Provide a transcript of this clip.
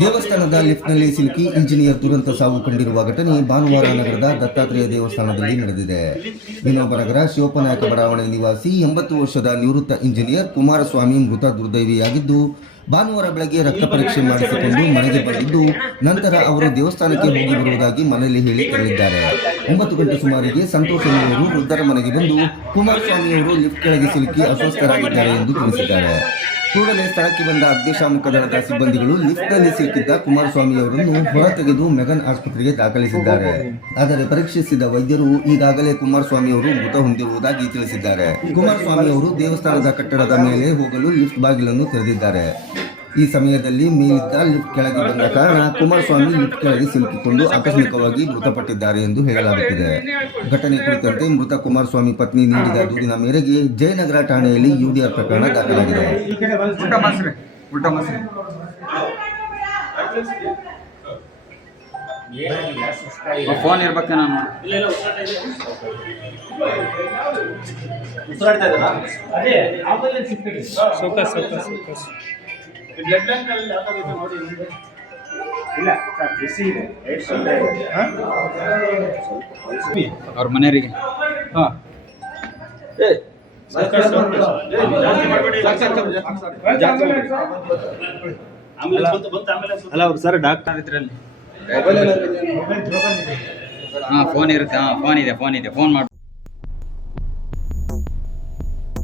ದೇವಸ್ಥಾನದ ಲಿಫ್ಟ್ನಲ್ಲಿ ಸಿಲುಕಿ ಇಂಜಿನಿಯರ್ ದುರಂತ ಸಾವು ಕಂಡಿರುವ ಘಟನೆ ಭಾನುವಾರ ನಗರದ ದತ್ತಾತ್ರೇಯ ದೇವಸ್ಥಾನದಲ್ಲಿ ನಡೆದಿದೆ. ವಿನೋಬನಗರ ಶಿವಪ್ಪನಾಯಕ ಬಡಾವಣೆ ನಿವಾಸಿ 80 ವರ್ಷದ ನಿವೃತ್ತ ಇಂಜಿನಿಯರ್ ಕುಮಾರಸ್ವಾಮಿ ಮೃತ ದುರ್ದೈವಿಯಾಗಿದ್ದು, ಭಾನುವಾರ ಬೆಳಗ್ಗೆ ರಕ್ತ ಪರೀಕ್ಷೆ ಮಾಡಿಸಿಕೊಂಡು ಮನೆಗೆ ಬಂದಿದ್ದು, ನಂತರ ಅವರು ದೇವಸ್ಥಾನಕ್ಕೆ ಹೋಗಿ ಬರುವುದಾಗಿ ಮನೆಯಲ್ಲಿ ಹೇಳಿ ತೆರಳಿದ್ದಾರೆ. 9 ಗಂಟೆ ಸುಮಾರಿಗೆ ಸಂತೋಷ್ ಎನ್ನುವರು ವೃದ್ಧರ ಮನೆಗೆ ಬಂದು ಕುಮಾರಸ್ವಾಮಿಯವರು ಲಿಫ್ಟ್ ಕೆಳಗೆ ಸಿಲುಕಿ ಅಸ್ವಸ್ಥರಾಗಿದ್ದಾರೆ ಎಂದು ತಿಳಿಸಿದ್ದಾರೆ. ಕೂಡಲೇ ಸ್ಥಳಕ್ಕೆ ಬಂದ ಅಗ್ನಿಶಾಮಕ ದಳದ ಸಿಬ್ಬಂದಿಗಳು ಲಿಫ್ಟ್ನಲ್ಲಿ ಸಿಲುಕಿದ್ದ ಕುಮಾರಸ್ವಾಮಿ ಅವರನ್ನು ಹೊರತೆಗೆದು ಮೆಗನ್ ಆಸ್ಪತ್ರೆಗೆ ದಾಖಲಿಸಿದ್ದಾರೆ. ಆದರೆ ಪರೀಕ್ಷಿಸಿದ ವೈದ್ಯರು ಈಗಾಗಲೇ ಕುಮಾರಸ್ವಾಮಿ ಅವರು ಮೃತ ಹೊಂದಿರುವುದಾಗಿ ತಿಳಿಸಿದ್ದಾರೆ. ಕುಮಾರಸ್ವಾಮಿ ಅವರು ದೇವಸ್ಥಾನದ ಕಟ್ಟಡದ ಮೇಲೆ ಹೋಗಲು ಲಿಫ್ಟ್ ಬಾಗಿಲನ್ನು ತೆರೆದಿದ್ದಾರೆ. ಈ ಸಮಯದಲ್ಲಿ ಮೇಲಿದ್ದ ಲಿಫ್ಟ್ ಕೆಳಗೆ ಬಂದ ಕಾರಣ ಕುಮಾರಸ್ವಾಮಿ ಲಿಫ್ಟ್ ಕೆಳಗೆ ಸಿಲುಕಿಕೊಂಡು ಆಕಸ್ಮಿಕವಾಗಿ ಮೃತಪಟ್ಟಿದ್ದಾರೆ ಎಂದು ಹೇಳಲಾಗುತ್ತಿದೆ. ಘಟನೆ ಕುರಿತಂತೆ ಮೃತ ಕುಮಾರಸ್ವಾಮಿ ಪತ್ನಿ ನೀಡಿದ ದೂರಿನ ಮೇರೆಗೆ ಜಯನಗರ ಠಾಣೆಯಲ್ಲಿ ಯುಡಿಆರ್ ಪ್ರಕರಣ ದಾಖಲಾಗಿದೆ. ಫೋನ್ ಇರ್ಬೇಕು ನಾನು ಅವ್ರ ಮನೆಯವರಿಗೆ ಅಲ್ಲ ಅವ್ರು ಸರ್ ಡಾಕ್ಟರ್ ಇದ್ರಲ್ಲಿ ಫೋನ್ ಇರುತ್ತೆ. ಫೋನ್ ಇದೆ ಫೋನ್ ಮಾಡಿ.